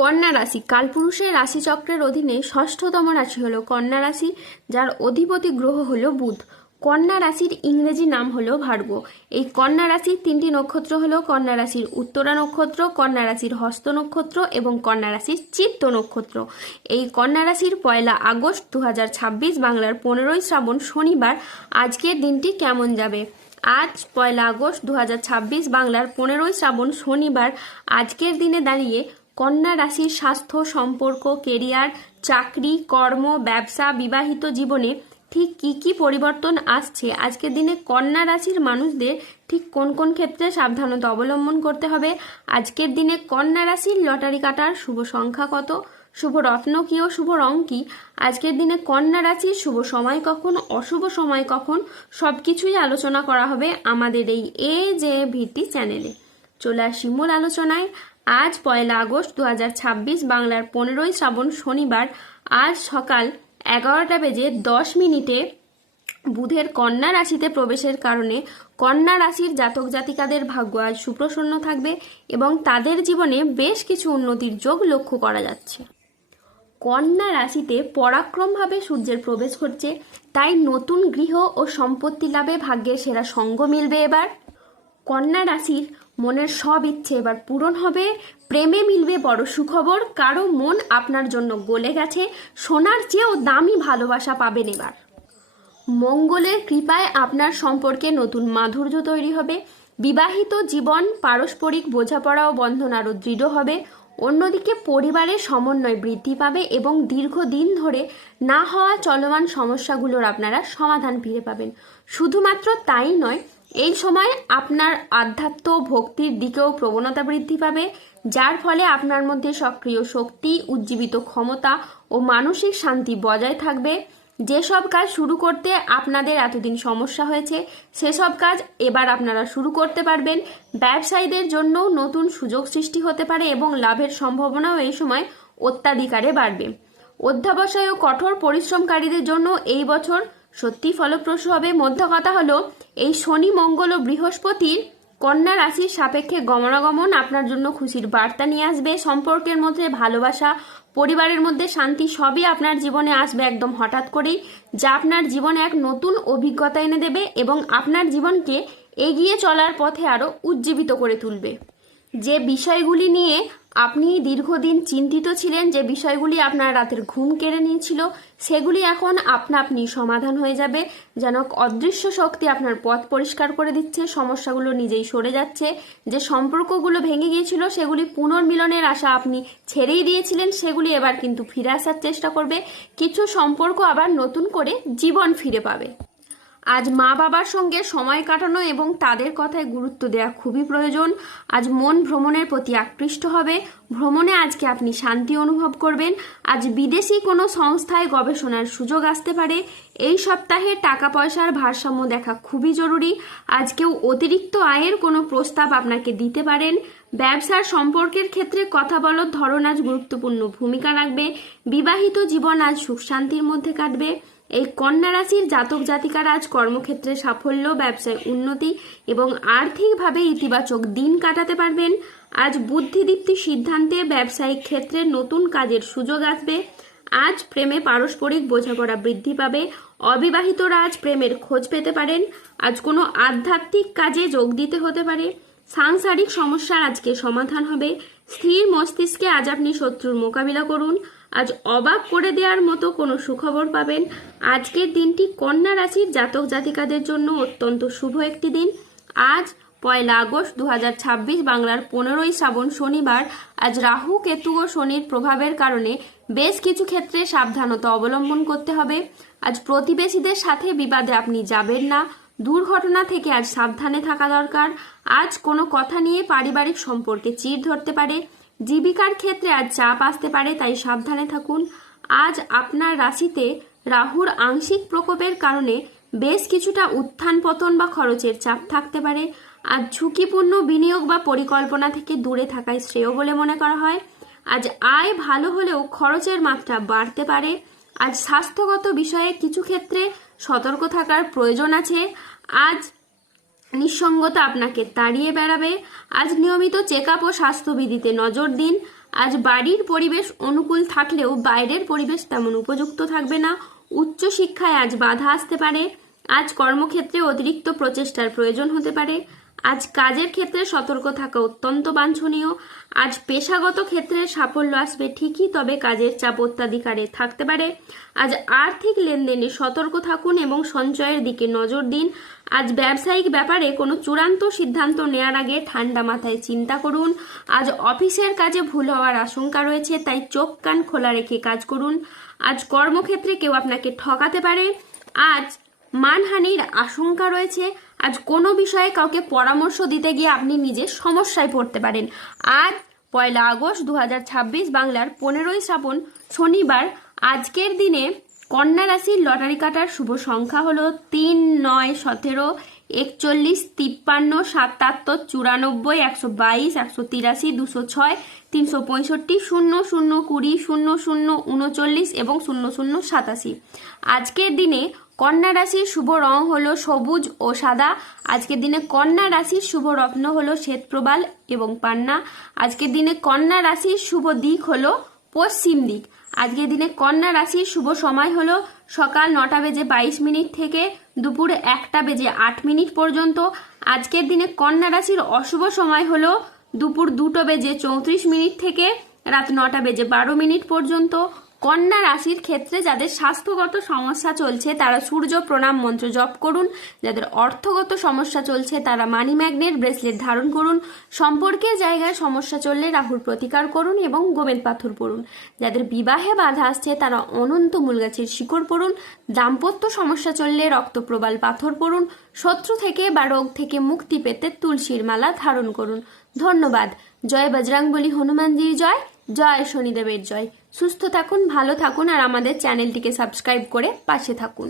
কন্যা রাশি কালপুরুষের রাশিচক্রের অধীনে ষষ্ঠতম রাশি হলো কন্যা রাশি, যার অধিপতি গ্রহ হলো বুধ। কন্যা রাশির ইংরেজি নাম হলো ভার্গ। এই কন্যা রাশির তিনটি নক্ষত্র হলো কন্যা রাশির উত্তরা নক্ষত্র, কন্যা রাশির হস্ত নক্ষত্র এবং কন্যা রাশির চিত্ত নক্ষত্র। এই কন্যা রাশির 1 আগস্ট 2026 বাংলার 15ই শ্রাবণ শনিবার আজকের দিনটি কেমন যাবে। আজ 1 আগস্ট 2026 বাংলার 15ই শ্রাবণ শনিবার আজকের দিনে দাঁড়িয়ে কন্যা রাশির স্বাস্থ্য, সম্পর্ক, কেরিয়ার, চাকরি, কর্ম, ব্যবসা, বিবাহিত জীবনে ঠিক কি কি পরিবর্তন আসছে, আজকের দিনে কন্যা রাশির মানুষদের ঠিক কোন কোন ক্ষেত্রে সাবধানতা অবলম্বন করতে হবে, আজকের দিনে কন্যা রাশির লটারি কাটার শুভ সংখ্যা কত, শুভ রত্ন কি ও শুভ রং কি, আজকের দিনে কন্যা রাশির শুভ সময় কখন, অশুভ সময় কখন, সবকিছুই আলোচনা করা হবে আমাদের এই যে ভিটি চ্যানেলে। চলে আসি মূল আলোচনায়। আজ 1 আগস্ট 2026 বাংলার 15ই শ্রাবণ শনিবার আজ সকাল 11:10 বুধের কন্যা রাশিতে প্রবেশের কারণে কন্যা রাশির জাতক জাতিকাদের ভাগ্য আজ সুপ্রসন্ন থাকবে এবং তাদের জীবনে বেশ কিছু উন্নতির যোগ লক্ষ্য করা যাচ্ছে। কন্যা রাশিতে পরাক্রমভাবে সূর্যের প্রবেশ ঘটছে, তাই নতুন গৃহ ও সম্পত্তি লাভে ভাগ্যের সেরা সঙ্গ মিলবে। এবার কন্যা রাশির মনের সব ইচ্ছে এবার পূরণ হবে, প্রেমে মিলবে বড় সুখবর, কারো মন আপনার জন্য গলে গেছে, সোনার চেয়েও দামি ভালোবাসা পাবেন। এবার মঙ্গলের কৃপায় আপনার সম্পর্কে নতুন মাধুর্য তৈরি হবে, বিবাহিত জীবন, পারস্পরিক বোঝাপড়া ও বন্ধন আরও দৃঢ় হবে। অন্যদিকে পরিবারের সমন্বয় বৃদ্ধি পাবে এবং দীর্ঘদিন ধরে না হওয়া চলমান সমস্যাগুলোর আপনারা সমাধান ফিরে পাবেন। শুধুমাত্র তাই নয়, এই সময় আপনার আধ্যাত্ম ভক্তির দিকেও প্রবণতা বৃদ্ধি পাবে, যার ফলে আপনার মধ্যে সক্রিয় শক্তি, উজ্জীবিত ক্ষমতা ও মানসিক শান্তি বজায় থাকবে। যেসব কাজ শুরু করতে আপনাদের এতদিন সমস্যা হয়েছে সেসব কাজ এবার আপনারা শুরু করতে পারবেন। ব্যবসায়ীদের জন্য নতুন সুযোগ সৃষ্টি হতে পারে এবং লাভের সম্ভাবনাও এই সময় অত্যাধিকারে বাড়বে। অধ্যাবসায় ও কঠোর পরিশ্রমকারীদের জন্য এই বছর সত্যি ফলপ্রসূ হবে। মধ্য কথা হলো, এই শনি, মঙ্গল ও বৃহস্পতির কন্যা রাশির সাপেক্ষে গমনাগমন আপনার জন্য খুশির বার্তা নিয়ে আসবে। সম্পর্কের মধ্যে ভালোবাসা, পরিবারের মধ্যে শান্তি সবই আপনার জীবনে আসবে একদম হঠাৎ করেই, যা আপনার জীবনে এক নতুন অভিজ্ঞতা এনে দেবে এবং আপনার জীবনকে এগিয়ে চলার পথে আরও উজ্জীবিত করে তুলবে। যে বিষয়গুলি নিয়ে আপনি দীর্ঘদিন চিন্তিত ছিলেন, যে বিষয়গুলি আপনার রাতের ঘুম কেড়ে নিয়েছিল, সেগুলি এখন আপনা আপনি সমাধান হয়ে যাবে। যেন অদৃশ্য শক্তি আপনার পথ পরিষ্কার করে দিচ্ছে, সমস্যাগুলো নিজেই সরে যাচ্ছে। যে সম্পর্কগুলো ভেঙে গিয়েছিল সেগুলি পুনর্মিলনের আশা আপনি ছেড়েই দিয়েছিলেন, সেগুলি এবার কিন্তু ফিরে আসার চেষ্টা করবে। কিছু সম্পর্ক আবার নতুন করে জীবন ফিরে পাবে। আজ মা বাবার সঙ্গে সময় কাটানো এবং তাদের কথায় গুরুত্ব দেওয়া খুবই প্রয়োজন। আজ মন ভ্রমণের প্রতি আকৃষ্ট হবে। ভ্রমণে আজকে আপনি শান্তি অনুভব করবেন। আজ বিদেশি কোনো সংস্থায় গবেষণার সুযোগ আসতে পারে। এই সপ্তাহে টাকা পয়সার ভারসাম্য দেখা খুবই জরুরি। আজ কেউ অতিরিক্ত আয়ের কোনো প্রস্তাব আপনাকে দিতে পারেন। ব্যবসার সম্পর্কের ক্ষেত্রে কথা বলার ধরন আজ গুরুত্বপূর্ণ ভূমিকা রাখবে। বিবাহিত জীবন আজ সুখ শান্তির মধ্যে কাটবে। এই কন্যা রাশির জাতক জাতিকারা আজ কর্মক্ষেত্রে সাফল্য, ব্যবসায় উন্নতি এবং আর্থিকভাবে ইতিবাচক দিন কাটাতে পারবেন। আজ বুদ্ধিদীপ্তি সিদ্ধান্তে ব্যবসায়িক ক্ষেত্রে নতুন কাজের সুযোগ আসবে। আজ প্রেমে পারস্পরিক বোঝাপড়া বৃদ্ধি পাবে। অবিবাহিতরা আজ প্রেমের খোঁজ পেতে পারেন। আজ কোনো আধ্যাত্মিক কাজে যোগ দিতে হতে পারে। সাংসারিক সমস্যার আজকে সমাধান হবে। স্থির মস্তিষ্কে আজ আপনি শত্রুর মোকাবিলা করুন। আজ অবাক করে দেওয়ার মতো কোনো সুখবর পাবেন। আজকের দিনটি কন্যা রাশির জাতক জাতিকাদের জন্য অত্যন্ত শুভ একটি দিন। আজ 1 আগস্ট 2026 বাংলার 15ই শ্রাবণ শনিবার আজ রাহু, কেতু ও শনির প্রভাবের কারণে বেশ কিছু ক্ষেত্রে সাবধানতা অবলম্বন করতে হবে। আজ প্রতিবেশীদের সাথে বিবাদে আপনি যাবেন না। দুর্ঘটনা থেকে আজ সাবধানে থাকা দরকার। আজ কোনো কথা নিয়ে পারিবারিক সম্পর্কে চিড় ধরতে পারে। জীবিকার ক্ষেত্রে আজ চাপ আসতে পারে, তাই সাবধানে থাকুন। আজ আপনার রাশিতে রাহুর আংশিক প্রকোপের কারণে বেশ কিছুটা উত্থান পতন বা খরচের চাপ থাকতে পারে। আজ ঝুঁকিপূর্ণ বিনিয়োগ বা পরিকল্পনা থেকে দূরে থাকাই শ্রেয় বলে মনে করা হয়। আজ আয় ভালো হলেও খরচের মাত্রা বাড়তে পারে। আজ স্বাস্থ্যগত বিষয়ে কিছু ক্ষেত্রে সতর্ক থাকার প্রয়োজন আছে। আজ নিঃসঙ্গতা আপনাকে তাড়িয়ে বেড়াবে। আজ নিয়মিত চেক আপ ও স্বাস্থ্যবিধিতে নজর দিন। আজ বাড়ির পরিবেশ অনুকূল থাকলেও বাইরের পরিবেশ তেমন উপযুক্ত থাকবে না। উচ্চশিক্ষায় আজ বাধা আসতে পারে। আজ কর্মক্ষেত্রে অতিরিক্ত প্রচেষ্টার প্রয়োজন হতে পারে। আজ কাজের ক্ষেত্রে সতর্ক থাকা অত্যন্ত বাঞ্ছনীয়। আজ পেশাগত ক্ষেত্রে সাফল্য আসবে ঠিকই, তবে কাজের চাপ অত্যাধিকারে থাকতে পারে। আজ আর্থিক লেনদেনে সতর্ক থাকুন এবং সঞ্চয়ের দিকে নজর দিন। আজ ব্যবসায়িক ব্যাপারে কোনো চূড়ান্ত সিদ্ধান্ত নেওয়ার আগে ঠান্ডা মাথায় চিন্তা করুন। আজ অফিসের কাজে ভুল হওয়ার আশঙ্কা রয়েছে, তাই চোখ কান খোলা রেখে কাজ করুন। আজ কর্মক্ষেত্রে কেউ আপনাকে ঠকাতে পারে। আজ মানহানির আশঙ্কা রয়েছে। আজ কোনো বিষয়ে কাউকে পরামর্শ দিতে গিয়ে আপনি নিজে সমস্যায় পড়তে পারেন। আজ 1 আগস্ট 2026 বাংলার 15ই শ্রাবণ শনিবার। আজকের দিনে কন্যা রাশির লটারি কাটার শুভ সংখ্যা হলো 3, 9, 17, 41, 53, 77, 94, 122, 183, 206, 365, 00, 20, 00, 39 এবং 00, 87। আজকের দিনে কন্যা রাশির শুভ রং হলো সবুজ ও সাদা। আজকের দিনে কন্যা রাশির শুভ রত্ন হলো শ্বেতপ্রবাল এবং পান্না। আজকের দিনে কন্যা রাশির শুভ দিক হলো পশ্চিম দিক। আজকের দিনে কন্যা রাশির শুভ সময় হলো সকাল 9:22 থেকে দুপুর 1:08 পর্যন্ত। আজকের দিনে কন্যা রাশির অশুভ সময় হলো দুপুর 2:34 থেকে রাত 9:12 পর্যন্ত। কন্যা রাশির ক্ষেত্রে যাদের স্বাস্থ্যগত সমস্যা চলছে তারা সূর্য প্রণাম মন্ত্র জপ করুন। যাদের অর্থগত সমস্যা চলছে তারা মানি ম্যাগনেট ব্রেসলেট ধারণ করুন। সম্পর্কের জায়গায় সমস্যা চললে রাহুর প্রতিকার করুন এবং গোমেদ পাথর পড়ুন। যাদের বিবাহে বাধা আসছে তারা অনন্ত মূল গাছের শিকড় পড়ুন। দাম্পত্য সমস্যা চললে রক্তপ্রবাল পাথর পড়ুন। শত্রু থেকে বা রোগ থেকে মুক্তি পেতে তুলসীর মালা ধারণ করুন। ধন্যবাদ। জয় বজরংবলী হনুমানজির জয়, জয় শনিদেবের জয়। সুস্থ থাকুন, ভালো থাকুন আর আমাদের চ্যানেলটিকে সাবস্ক্রাইব করে পাশে থাকুন।